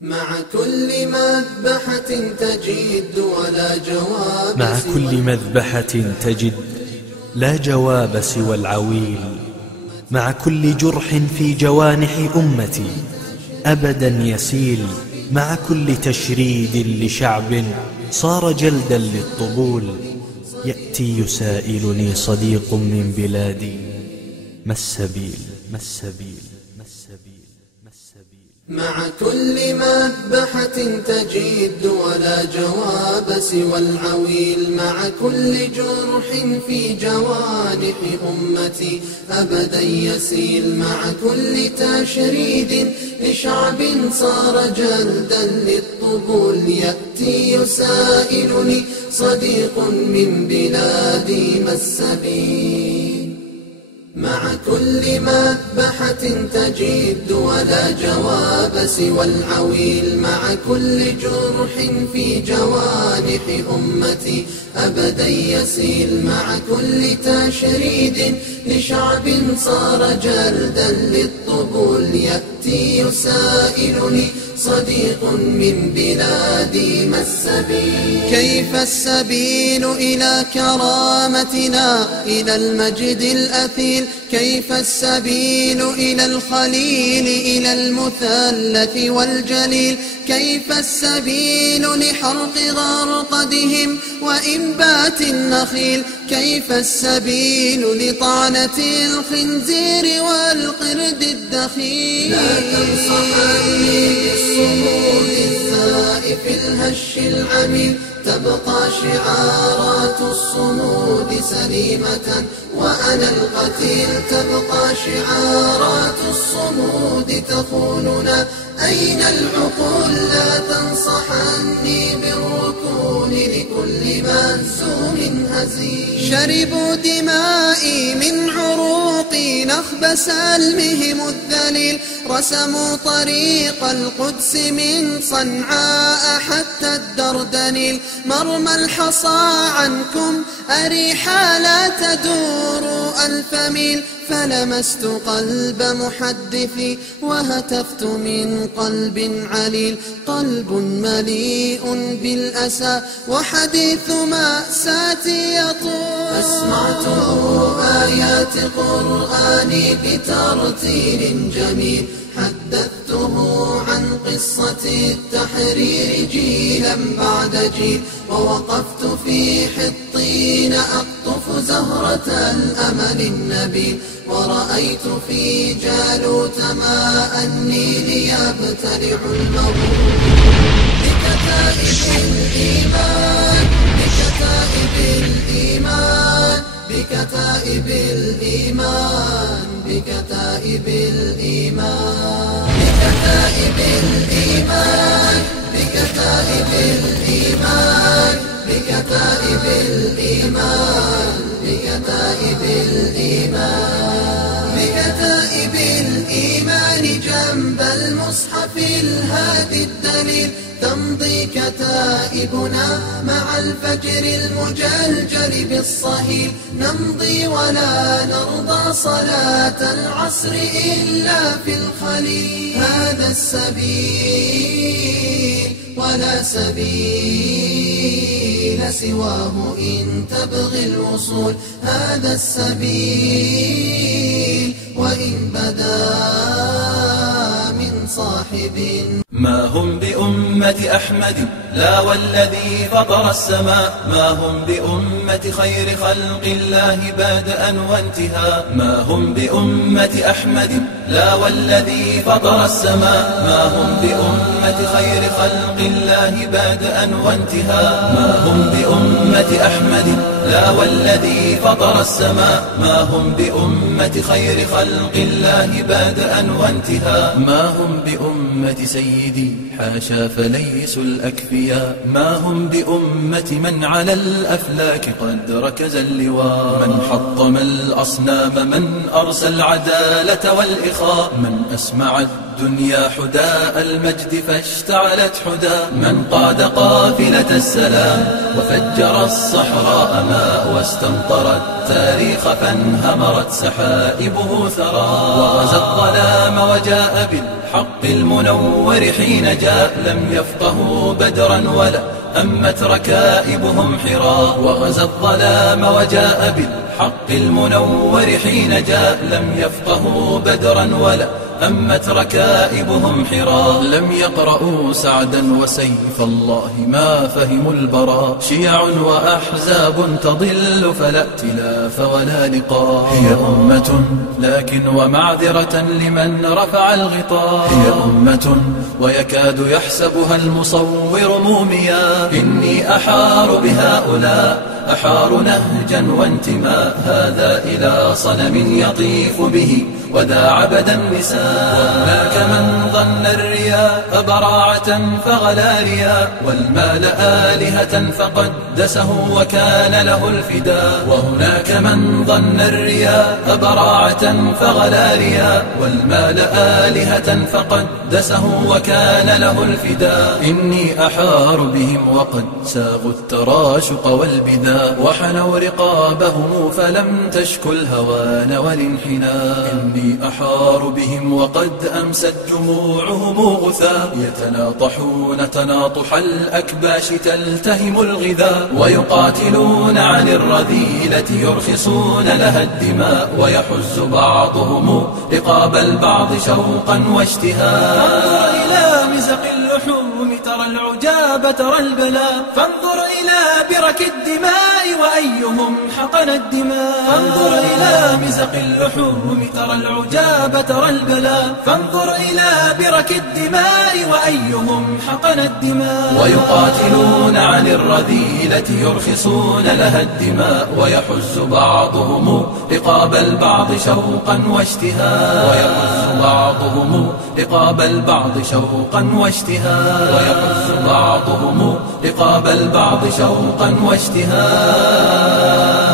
مع كل مذبحة تجد ولا جواب مع كل مذبحة تجد لا جواب سوى العويل. مع كل جرح في جوانح أمتي أبدا يسيل. مع كل تشريد لشعب صار جلدا للطبول يأتي يسائلني صديق من بلادي ما السبيل ما السبيل ما السبيل ما السبيل. مع كل مذبحة تجد ولا جواب سوى العويل. مع كل جرح في جوانح أمتي أبدا يسيل. مع كل تشريد لشعب صار جلدا للطبول يأتي يسائلني صديق من بلادي ما السبيل. مع كل مذبحة تجد ولا جواب سوى العويل. مع كل جرح في جوانح أمتي أبدا يسيل. مع كل تشريد لشعب صار جلدا للطبول يأتي يسائلني صديق من بلادي ما السبيل. كيف السبيل إلى كرامتنا إلى المجد الأثيل. كيف السبيل إلى الخليل إلى المثلث والجليل. كيف السبيل لحرق غرقدهم وإنبات النخيل. كيف السبيل لطعنة الخنزير والقرد الدخيل. لا تنصحني بالصمود الزائف الهش العميل. تبقى شعارات الصمود سليمة وأنا القتيل. تبقى شعارات الصمود تخوننا أين العقول. لا تنصحني بالركون لكل مهزوم هزيل. شربوا دمائي من عروقي نخب سلمهم الذليل. رسموا طريق القدس من صنعاء حتى الدردنيل. مرمى الحصى عنكم أريحا لا تدور ألف ميل. فلمست قلب محدثي وهتفت من قلب عليل. قلب مليء بالأسى وحديث مأساتي يطول. أسمعت آيات قرآني بترتيل جميل. حدثته عن قصة التحرير جيلا بعد جيل. ووقفت في حطين أقطف زهرة الأمل النبيل. ورأيت في جالوت ماء النيل يبتلع المغول. بكتائب الإيمان بكتائب الإيمان بكتائب الإيمان بكتائب الإيمان بكتائب الإيمان بكتائب الإيمان بكتائب الإيمان بكتائب الإيمان بكتائب الإيمان جنب المصحف الهادي الدليل. تمضي كتائبنا مع الفجر المجلجل بالصهيل. نمضي ولا نرضى صلاة العصر إلا في الخليل. هذا السبيل ولا سبيل سواه إن تبغي الوصول. هذا السبيل وإن بدا من صاحب. ما هم بأمة أحمد لا والذي فطر السماء. ما هم بأمة خير خلق الله بدءا وانتهاء. ما هم بأمة أحمد لا والذي فطر السماء. ما هم بأمة خير خلق الله بدءا وانتهاء. ما هم بأمة أحمد لا والذي فطر السماء. ما هم بأمة خير خلق الله بدءا وانتهاء. ما هم بأمة سيدي حاشا فليسوا الأكفياء. ما هم بأمة من على الأفلاك قد ركز اللواء. من حطم الأصنام من أرسى العدالة والإخاء. من أسمع الدنيا حداء المجد فاشتعلت حدا، من قاد قافلة السلام وفجر الصحراء ماء، واستمطر التاريخ فانهمرت سحائبه ثرى، وغزا الظلام وجاء بالحق المنور حين جاء، لم يفقهوا بدرا ولا أمت ركائبهم حرا، وغزا الظلام وجاء بالحق المنور حين جاء، لم يفقهوا بدرا ولا أمت ركائبهم حرا، لم يقرأوا سعدا وسيف الله ما فهموا البراء، شيع وأحزاب تضل فلا ائتلاف ولا لقاء، هي أمة لكن ومعذرة لمن رفع الغطاء، هي أمة ويكاد يحسبها المصور موميا، إني أحار بهؤلاء أحار نهجا وانتماء، هذا إلى صنم يطيف به وذا عبد النساء، وهناك من ظن الرياء براعة فغلا رياء، والمال آلهة فقدسه وكان له الفداء، وهناك من ظن الرياء براعة فغلا رياء، والمال آلهة فقدسه وكان له الفداء، إني أحار بهم وقد ساغوا التراشق والبذاء، وحنوا رقابهم فلم تشكو الهوان والانحناء، إني أحار بهم وقد أمست جموعهم غثاء، يتناطحون تناطح الأكباش تلتهم الغذاء، ويقاتلون عن الرذيلة يرخصون لها الدماء، ويحز بعضهم رقاب البعض شوقا واشتهاء، إلى مزق اللحوم ترى العجاب ترى البلاء، فانظر إلى برك الدماء وأيهم حقن الدماء، فانظر إلى مزق اللحوم ترى العجاب ترى البلاء، فانظر إلى برك الدماء وأيهم حقن الدماء، ويقاتلون عن الرذيلة يرخصون لها الدماء، ويحز بعضهم رقاب البعض شوقا واشتهاء، ويحز بعضهم رقاب البعض شوقا واشتهاء، ويحز بعضهم رقاب البعض شوقا واشتهاء.